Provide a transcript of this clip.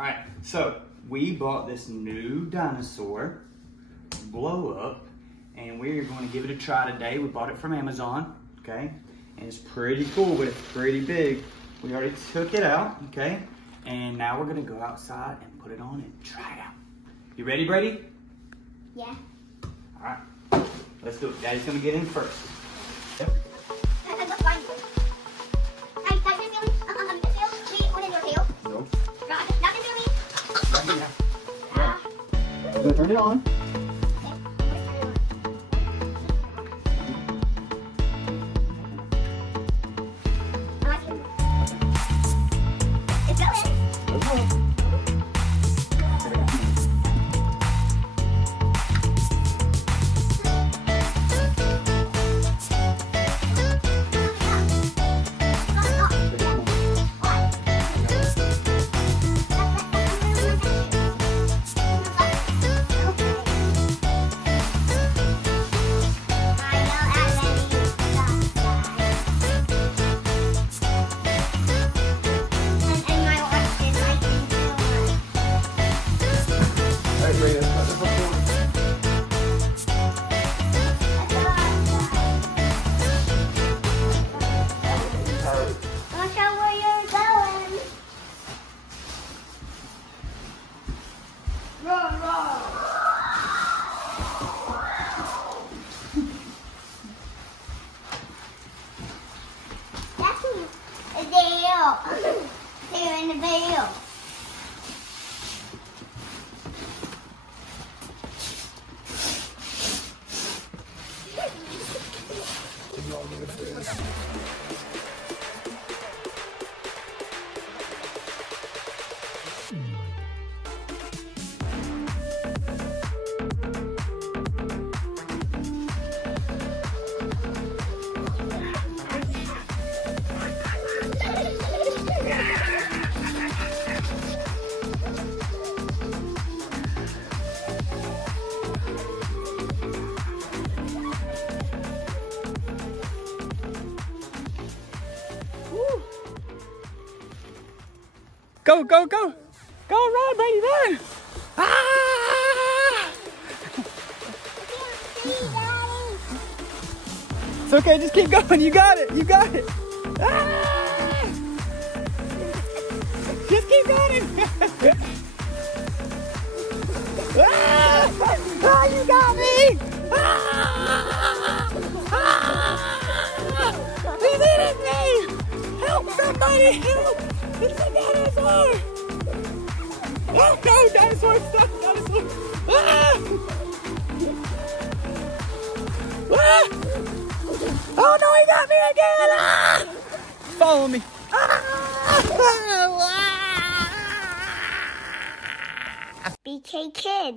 right, so we bought this new dinosaur, blow up, and we're going to give it a try today. We bought it from Amazon, okay? And it's pretty cool, but it's pretty big. We already took it out, okay? And now we're gonna go outside and put it on and try it out. You ready, Brady? Yeah. All right, let's do it. Daddy's gonna get in first. Yep. No. I'm gonna turn it on. Here in the veil. Go, go, go. Go, run, Brady, run. Ah! It's okay, just keep going. You got it, you got it. Ah! Just keep going. Ah! Ah, you got me. Ah! Ah! He's eating me. Help, somebody, help. It's a dinosaur! Oh no, dinosaur, stop, dinosaur! Ah! Ah! Oh no, he got me again! Ah! Follow me. Ah! BK Kid.